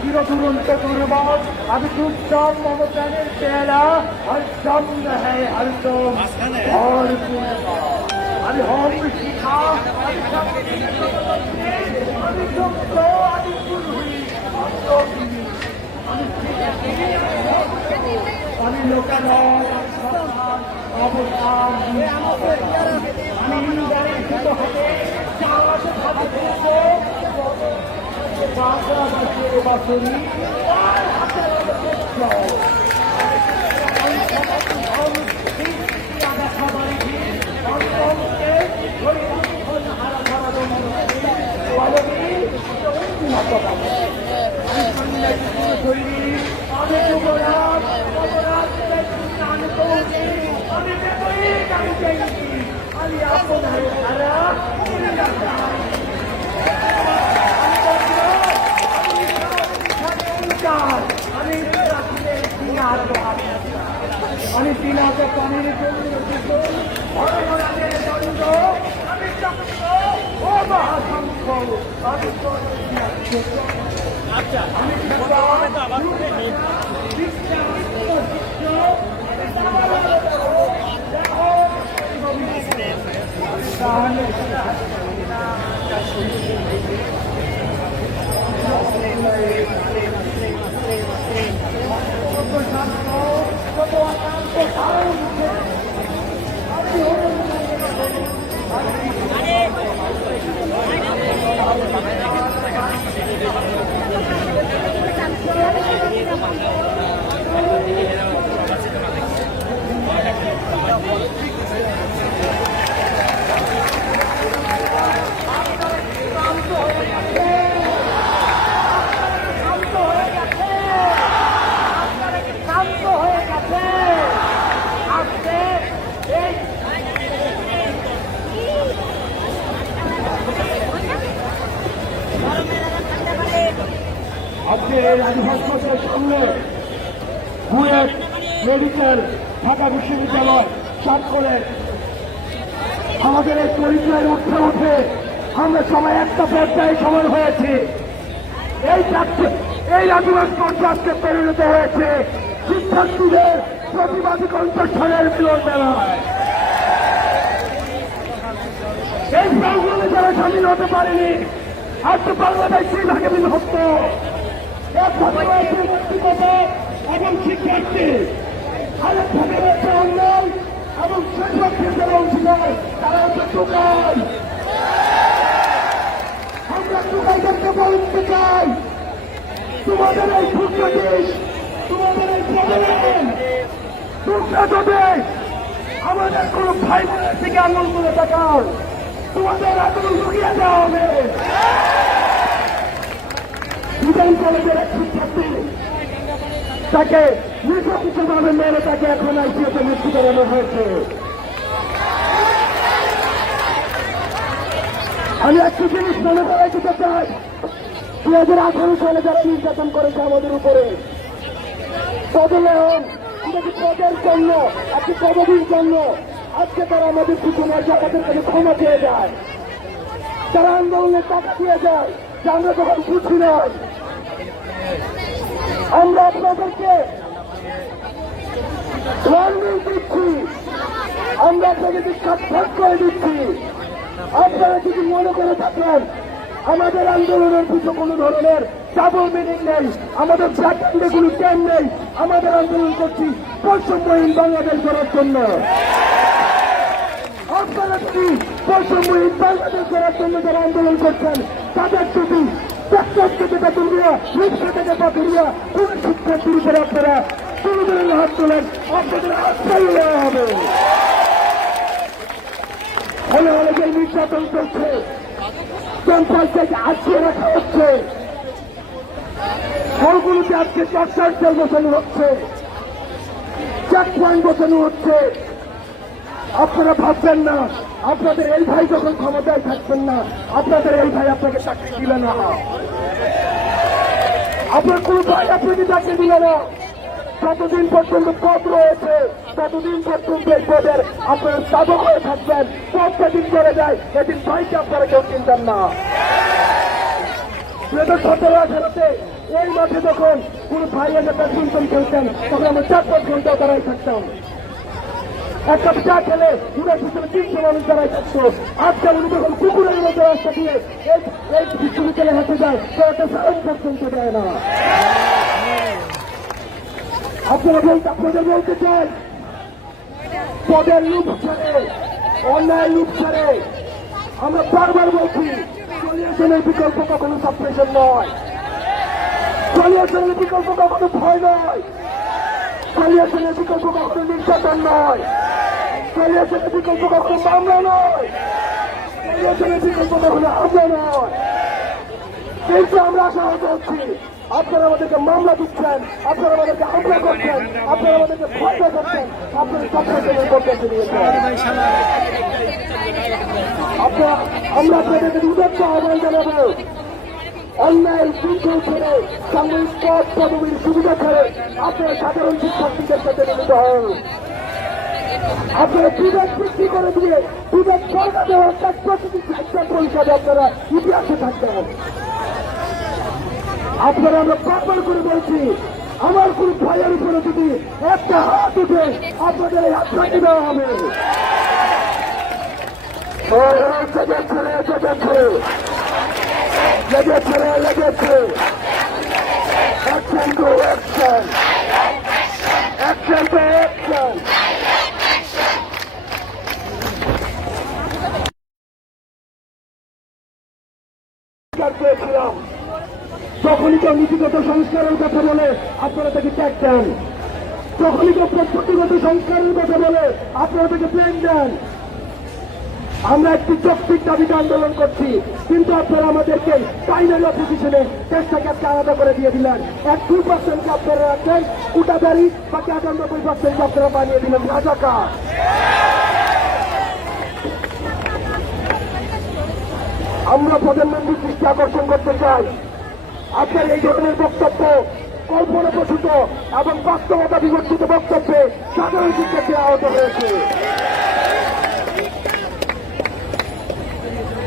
চিরদুরন্ত দুর্বল আমি চুপচাপ মমতানের চেহারা আর সামনে হ্যাঁ হরদম और আমি হম শিখা আমি সত্য আমি পুরুষ আমি লোকালয় অবস্থান আমি নির্ধারিত হবে বছরই আমি আপনার আমি তিনাকে পানির আজকে রাজভাস্করের সামনে বুয়েট মেডিকেল ঢাকা বিশ্ববিদ্যালয় স্বাক্ষরের আমাদের এই পরিচয়ের উঠে উঠে আমরা সবাই একটা পর্যায়ে সমান হয়েছি। এই রাজভাস্কর আজকে পরিণত হয়েছে শিক্ষার্থীদের প্রতিবাদী কণ্ঠস্বরের মিলন মেলায়। এই প্রাঙ্গণে যারা সামিল হতে পারেনি আজকে বাংলাদেশ বিভাগে বিভক্ত এবং শিক্ষার্থী আরেক ভাবে রয়েছে অন্যায় এবং শেষপক্ষের যারা অংশীদার তারা হচ্ছে দোকান। আমরা দোকানদেরকে বলতে চাই তোমাদের এই ক্ষুদ্র দেশ তোমাদের এই প্রবলেম তোমরা যদি আমাদের কোন ভাই বোনের থেকে আঙুল করে তাকাও তোমাদের আঙুল লুকিয়ে দেওয়া হবে। বিধান কলেজের এক শিক্ষার্থী তাকে নৃশংসভাবে মেরে তাকে এখন আইসিএতে মৃত্যু করানো হয়েছে। আমি একটি জিনিস মনে করাই দিতে চাই 2018 সালে যারা নির্যাতন করেছে আমাদের উপরে পদলেহন আমাদের পদের জন্য একটি পদবীর জন্য আজকে তারা আমাদের পিছনে জায়গাদের কাছে ক্ষমা চেয়ে যায়, তারা আন্দোলনের টাকা দিয়ে যায় যে আমরা যখন বুঝি নয়। আমরা আপনাদেরকে ওয়ার্নিং দিচ্ছি, আমরা আপনাদেরকে সাবধান করে দিচ্ছি। আপনারা যদি মনে করে থাকেন আমাদের আন্দোলনের পিছনে কোনো ধরনের ডাবল মিনিং নেই, আমাদের ব্ল্যাকআউটে কোনো ক্যাম্প নেই, আমাদের আন্দোলন করছি বৈষম্যহীন বাংলাদেশ গড়ার জন্য। আপনারা যদি বৈষম্যহীন বাংলাদেশ গড়ার জন্য যারা আন্দোলন করছেন তাদের যদি ট্রাক্টর থেকে পাতুরিয়া রিক্সা থেকে পাতুরিয়া কোন শিক্ষার্থীর উপরে আপনারা কোনদিন হাত তোলেন আপনাদের আশ্রয় দেওয়া হবে। হলে হলে যে নির্যাতন চলছে ক্যাম্পাসটাকে আটকে রাখা হচ্ছে, হলগুলোতে আজকে চর্চার সেল বসানো হচ্ছে, চেক পয়েন্ট বসানো হচ্ছে। আপনারা ভাববেন না আপনাদের এই ভাই যখন ক্ষমতায় থাকবেন না আপনাদের এই ভাই আপনাকে চাকরি দিলে না, আপনার কোন ভাই আপনাকে চাকরি দিলে না। যতদিন পর্যন্ত পদ রয়েছে ততদিন পর্যন্ত এই পদের আপনারা স্থাপক হয়ে থাকবেন। পদ যেদিন করে যায় এদিন ভাইকে আপনারা কেউ চিন্তান না। 2017-18-তে এই মাঠে যখন কোন ভাই এসে ব্যাডমিন্টন খেলতেন তখন আমরা 4-5 ঘন্টা দাঁড়াই থাকতাম। এক কাপ চা খেলে দূরের পিছনে 300 মানুষ দাঁড়াই থাকতো। আজকে উনি যখন কুকুরের মধ্যে রাস্তা দিয়ে এই বিশ্ববিদ্যালয়ে হেঁটে যায় তো একটা সারান পর্যন্ত দেয় না। আপনাদের বলতে চাই, পদের লুপ ছেড়ে, অন্যায় লুপ ছেড়ে আমরা বারবার বলছি সলিউশনের বিকল্প কখনো সাবপ্রেশন নয়, সলিউশনের বিকল্প কখনো ভয় নয়, সলিউশনের বিকল্প কখনো নির্যাতন নয়, সলিউশনের বিকল্প কখনো মামলা নয়, সলিউশনের বিকল্প কখনো হামলা নয়। কিন্তু আমরা আশাহত হচ্ছি, আপনারা আমাদেরকে মামলা দিচ্ছেন, আপনারা আমাদেরকে হামলা করছেন, আপনারা আমাদেরকে ভয় করছেন, আপনারা সাবপ্রেশনের করতে দিয়েছেন। আমরা আপনাদেরকে উদ্যোক্ত আহ্বান জানাবো, অন্যায় শৃঙ্খল ছেড়ে সাময়িক পদ পদবীর সুবিধা ছেড়ে আপনারা সাধারণ শিক্ষার্থীদের সাথে মিলিত হন। আপনারা বিবেক বৃদ্ধি করে দিয়ে বিবেক সরকার দেওয়ার প্রতিটি এক্সাম্পল হিসাবে আপনারা ইতিহাসে থাকবেন। আপনারা আমরা বারবার করে বলছি, আমার কোন ভাইয়ের উপরে যদি একটা হাত উঠে আপনাদের এই হাত কাটি দেওয়া হবে। লেগেছে action to action, action to action. পেয়েছিলাম যখনই কেউ নীতিগত সংস্কারের কথা বলে আপনারা তাকে ত্যাগ দেন, যখনই কেউ প্রযুক্তিগত সংস্কারের কথা বলে আপনারা তাকে প্লেন দেন। আমরা একটি যৌক্তিক দাবিতে আন্দোলন করছি, কিন্তু আপনারা আমাদেরকে প্রাইমারি অপোজিশনে দেশটাকে আজকে আলাদা করে দিয়ে দিলেন। 2% আপনারা রাখবেন কুটাদারি, বাকি 98% আপনারা বানিয়ে দিলেন রাজাকার। আমরা প্রধানমন্ত্রীর দৃষ্টি আকর্ষণ করতে চাই, আপনার এই ধরনের বক্তব্য কল্পনাপ্রসূত এবং বাস্তবতা বিবর্তিত বক্তব্যে সাধারণ শিক্ষার্থী আহত হয়েছে।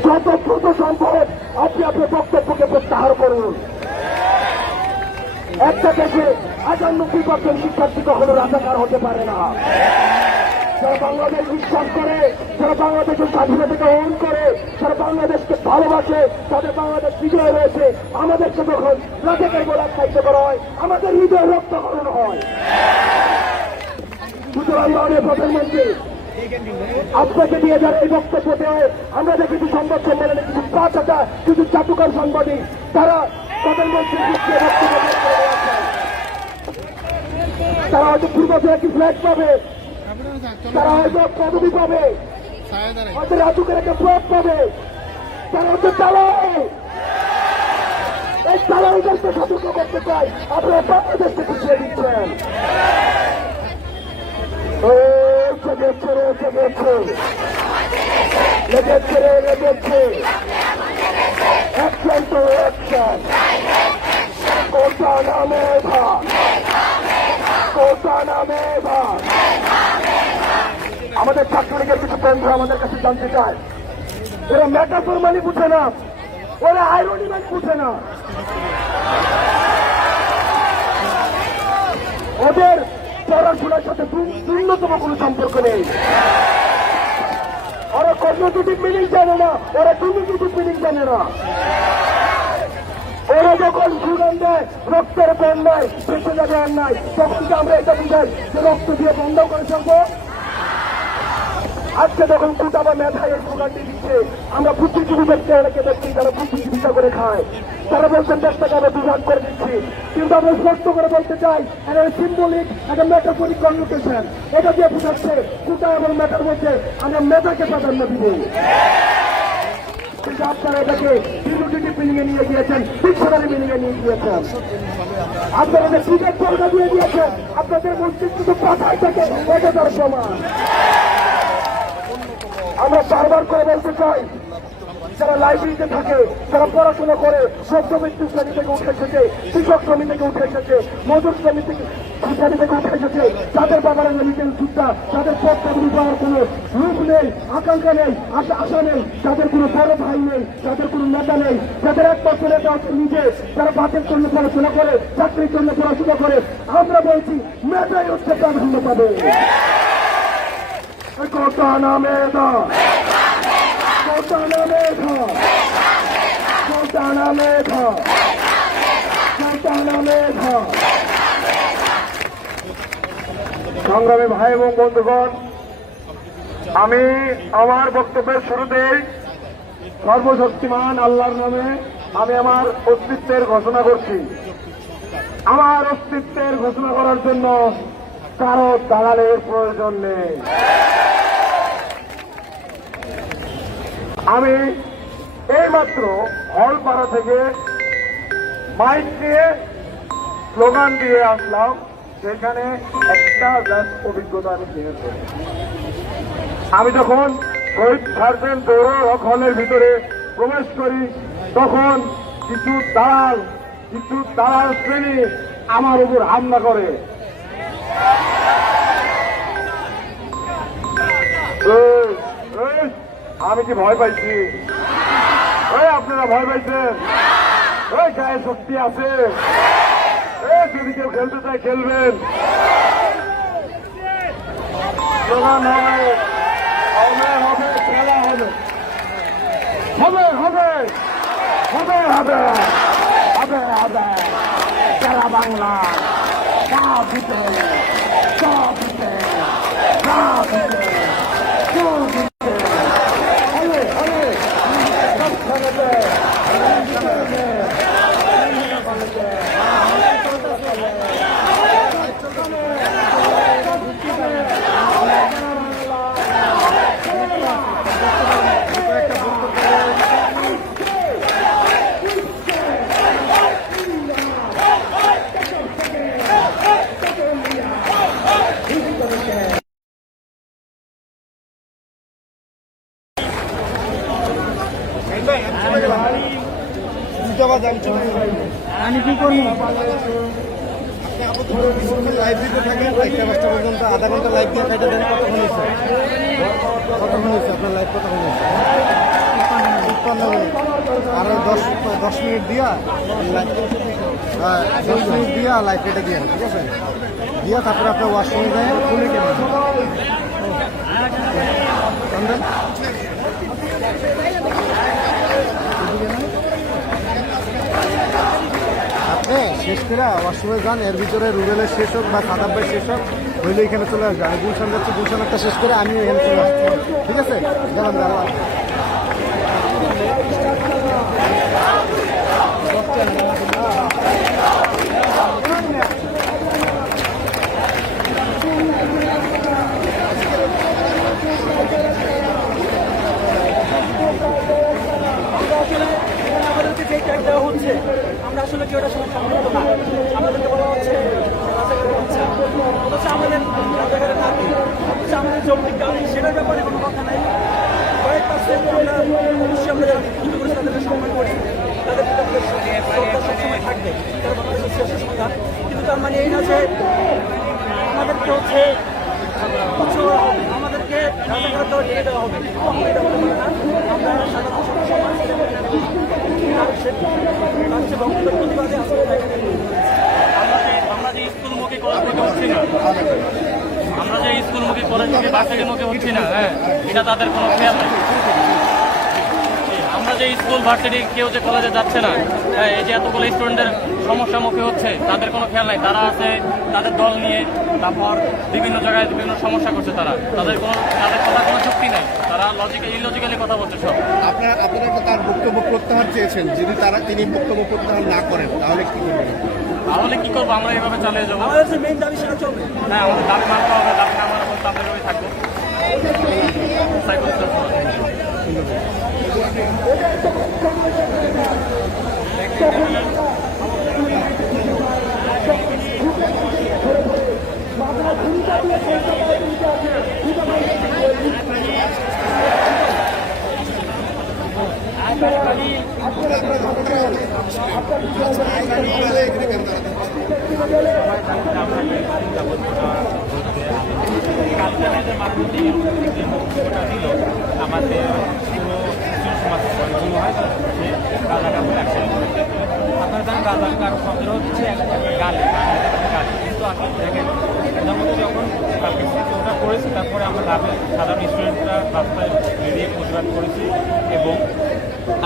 যত দ্রুত সম্ভব আপনি আপনার বক্তব্যকে প্রত্যাহার করুন। একটা দেশে 98% শিক্ষার্থী কখনো রাজাকার হতে পারে না। যারা বাংলাদেশ বিশ্বাস করে, যারা বাংলাদেশের স্বাধীনতাকে গ্রহণ করে, যারা বাংলাদেশকে ভালোবাসে, তাদের বাংলাদেশ বিজয় রয়েছে। আমাদেরকে যখন রাজাকার বলে আখ্যায়িত করা হয়, আমাদের হৃদয় রক্তকরণ হয়। সুতরাং মাননীয় প্রধানমন্ত্রী, আপনাকে দিয়ে যারা এই বক্তব্য দেয়, আমরা দেখেছি সংবাদ সম্মেলনে কিছু পাঁচটা কিছু চাটুকার সাংবাদিক তারা প্রধানমন্ত্রীর পক্ষে বক্তব্য দিয়েছেন। তারা হয়তো পূর্বাচলে একটি ফ্ল্যাট পাবে, তারা হয়তো পদবি পাবে, হয়তো রাজুকের একটা প্লট পাবে, তারা হয়তো চালায়। এই চালায় দেশকে সতর্ক করতে চাই, আপনারা বাংলাদেশকে পিছিয়ে দিচ্ছেন। লেগেছে অ্যাকশন টু অ্যাকশন, কোটা নামে ভাগ, কোটা নামে ভাগ। আমাদের ছাত্রলীগের কিছু বন্ধু আমাদের কাছে জানতে চায়, ওরা মেটাফোর মানে বুঝে না, ওরা আইরনি মানে বুঝে না। ওদের পড়াশোনার সাথে ন্যূনতম কোনো সম্পর্ক নেই। ওরা কর্মসূচির মিনিং জানে না, ওরা দুর্নীতির মিনিং জানে না। ওরা যখন সুগান দেয় রক্তের বন্যায় বেঁচে যাবে আর নাই, তখন কি আমরা এটা বুঝাই যে রক্ত দিয়ে বন্ধ করে ফেলবো? আজকে যখন কুটা বা মেধায় এই স্লোগানটি দিচ্ছে, আমরা বুদ্ধিজীবীদেরকে অনেকে দেখছি যারা বুদ্ধিজীবিতা করে খায়, তারা বলছেন দেশটাকে আমরা দুভাগ করে দিচ্ছি। কিন্তু আমরা স্পষ্ট করে বলতে চাই, এটা সিম্বলিক, একটা মেটাফরিক কননোটেশন। এটা দিয়ে বুঝাচ্ছে কুটা এবং মেধার মধ্যে আমরা মেধাকে প্রাধান্য দিব। কিন্তু আপনারা এটাকে ডিমোক্রেটিক মিনিংয়ে নিয়ে গিয়েছেন, ডিকশনারি মিনিংয়ে নিয়ে গিয়েছেন। আপনারা যে ক্রিকেট পর্দা দিয়ে দিয়েছেন, আপনাদের মস্তিষ্ক তো পাঠায় থাকে, এটা তার প্রমাণ। আমরা বারবার করে বলতে চাই, যারা লাইব্রেরিতে থাকে, যারা পড়াশোনা করে, মধ্যবিত্ত শ্রেণী থেকে উঠে এসেছে, কৃষক শ্রেণী থেকে উঠে এসেছে, মজুর শ্রেণী থেকে উঠে এসেছে, তাদের বাবারা লিটেল যোদ্ধা, তাদের পদচাকরি পাওয়ার কোনো রূপ নেই, আকাঙ্ক্ষা নেই, আশা নেই, তাদের কোনো বড় ভাই নেই, তাদের কোনো নেতা নেই, যাদের একমাত্র নেতা হচ্ছে নিজে, যারা বাসের জন্য পড়াশোনা করে, চাকরির জন্য পড়াশোনা করে। আমরা বলছি মেধাই হচ্ছে প্রাধান্য পাবে। কত না মেধা, কত না মেধা, কত না মেধা, কত না মেধা। সংগ্রামী ভাই এবং বন্ধুগণ, আমি আমার বক্তব্যের শুরুতেই সর্বশক্তিমান আল্লাহর নামে আমি আমার অস্তিত্বের ঘোষণা করছি। আমার অস্তিত্বের ঘোষণা করার জন্য কারো দালালের প্রয়োজন নেই। আমি এইমাত্র হলপাড়া থেকে মাইক দিয়ে স্লোগান দিয়ে আসলাম, সেখানে একটা জাস্ট অভিজ্ঞতা আমি কিনেছি। আমি যখন শহীদ সার্জেন্ট দৌড় হলের ভিতরে প্রবেশ করি, তখন কিছু দালাল শ্রেণী আমার উপর হামলা করে। আমি কি ভয় পাইছি? আপনারা ভয় পাইছেন? গায়ে শক্তি আছে, যদি কেউ খেলতে চায় খেলবেন। স্লোগান হবে, হবে, খেলা হবে, হবে, হবে, হবে, হবে, হবে, হবে। সারা বাংলা সব দিতে, সব দিতে, সব দিতে, সব দিতে, হবে, হবে, সব খেলাতে, আমি কি করবো? লাইভ দিতে থাকেন 5টা পর্যন্ত, আধা ঘন্টা লাইভ দিয়ে খাইতে দেন। কতক্ষণ হয়েছে? আপনার লাইভ কতক্ষণ হয়েছে? 55 মিনিট। আর 10 মিনিট দিয়া 10 মিনিট দিয়া লাইভ কেটে দিয়ে, ঠিক আছে? দিয়া তারপরে আপনার ওয়াশরুমে যায় খুলে কেন শেষ করে ওয়াশরুমে যান, এর ভিতরে রুবেলের শেষ হোক বা সাদাব্বাই শেষ হোক হইলে এখানে চলে আসবে। আমি গুলশান যাচ্ছি, গুলশানেরটা শেষ করে আমিও এখানে চলে আসছি, ঠিক আছে? গেলাম দাঁড়া। আমরা আসলে কেউ এটা সমস্যা না, আমাদেরকে বলা হচ্ছে আমাদের আমাদের যৌক্তিক দাবি, সেটার ব্যাপারে কোনো কথা নাই। কয়েক পার্সেন্ট আমরা অবশ্যই আমরা যারা বিক্ষুব্ধ করেছি তাদেরকে সম্মান করি, তাদের শ্রদ্ধা সবসময় থাকবে, তারা বাংলাদেশের শ্রেষ্ঠ সন্তান। কিন্তু তার মানে এই না যে আমাদেরকে হচ্ছে আমাদেরকে রাজাকার দেওয়া ঢেকে দেওয়া হবে, এটা বলে না। আমরা সাধারণ সমাজ প্রতিবাদে আমরা যে স্কুলমুখী কলেজ থেকে হচ্ছি না, আমরা যে স্কুলমুখী কলেজ থেকে বাচ্চাদের মুখে হচ্ছি না, হ্যাঁ, এটা তাদের কোনো খেয়াল নেই। আমরা যে স্কুল ভার্সিটি কেউ যে কলেজে যাচ্ছে না, হ্যাঁ, এই যে এতগুলো স্টুডেন্টের সমস্যার মুখে হচ্ছে, তাদের কোনো খেয়াল নাই। তারা আছে তাদের দল নিয়ে, তারপর বিভিন্ন জায়গায় বিভিন্ন সমস্যা করছে। তাদের কথা কোনো যুক্তি নেই, তারা ইলজিক্যালি কথা বলছে সব। আপনারা তার বক্তব্য প্রত্যাহার চেয়েছেন, যদি তিনি বক্তব্য প্রত্যাহার না করেন তাহলে কি করবেন? তাহলে কি করবো? আমরা এভাবে চালিয়ে যাবো। আমাদের যে মেইন দাবি সেটা চলবে। হ্যাঁ, আমাদের দাবি মানতে হবে, দাবি না মানার মধ্যে আমরা এভাবে থাকবো। আমাদের পুরো মুসলিম সমাজ সম্পন্ন হয় সে রাজাকার বলে একসাথে করে। আপনারা জানেন রাজাকার শব্দটা হচ্ছে একটা গালি, গালি, কিন্তু আপনি দেখেন প্রধানমন্ত্রী যখন ওটা করেছে তারপরে আমরা সাধারণ স্টুডেন্টরা রাস্তায় বেরিয়ে প্রতিবাদ করেছি এবং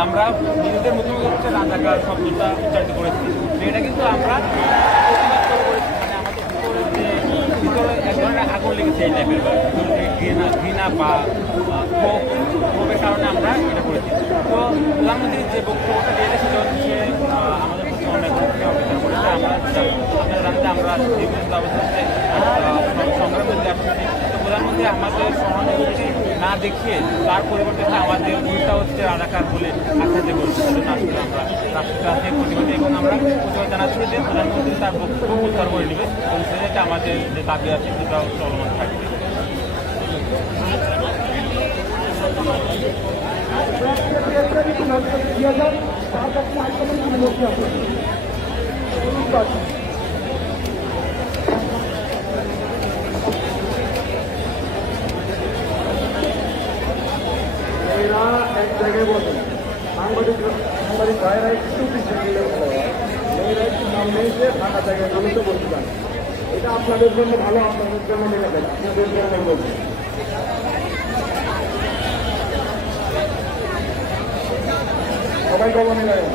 আমরা নিজেদের মতো হচ্ছে রাজাকার শব্দটা উচ্চারিত করেছি। এটা কিন্তু আমরা প্রতিবাদ করে করেছি, মানে আমাদের ভিতরে এক ধরনের আগুন লেগেছে এই টাইপের ঘৃণা বা ক্ষোভের কারণে আমরা এটা করেছি। তো প্রধানমন্ত্রী যে বক্তব্যটা দিয়েছে সেটা হচ্ছে আমাদের প্রতি অনেক অবিচার করেছে। আপনারা জানতে আমরা বিভিন্ন অবস্থাতে সংগ্রাম করতে আসছি। তো প্রধানমন্ত্রী আমাদের সহানুভূতি না দেখিয়ে তার পরিবর্তে আমাদের উল্টা হচ্ছে রাজাকার বলে আখ্যাতে করছে। সেজন্য আসলে আমরা রাষ্ট্রকে প্রতিবাদী এবং আমরা প্রতিবাদ জানাচ্ছি যে প্রধানমন্ত্রী তার বক্তব্য উদ্ধার করে নেবে এবং সেটাতে আমাদের যে দাবি আছে সেটাও চলমান থাকবে। এরা এক জায়গায় বসে সাংবাদিক ভাইরা একটু পিছিয়ে গেলে মেয়েরা একটু সামনে এসে ফাঁকা জায়গায় আনন্দ বসতে পারে। এটা আপনাদের জন্য ভালো, আপনাদের জন্য মেনে দেয়, আপনাদের জন্য বলছে। সবাই কমনে নেয়।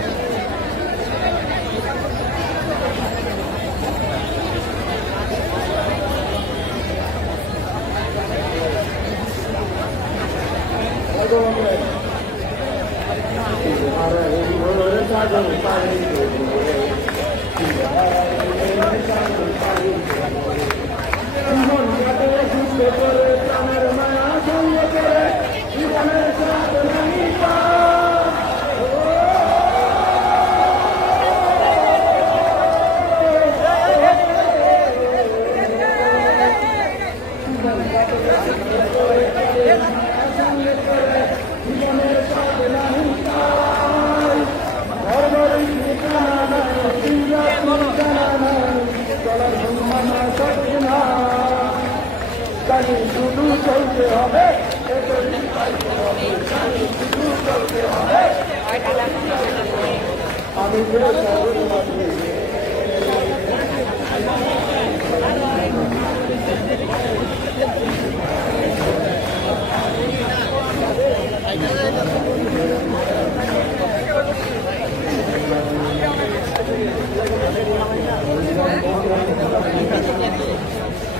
শুধু চলতে হবে, আমি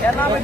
এর নামে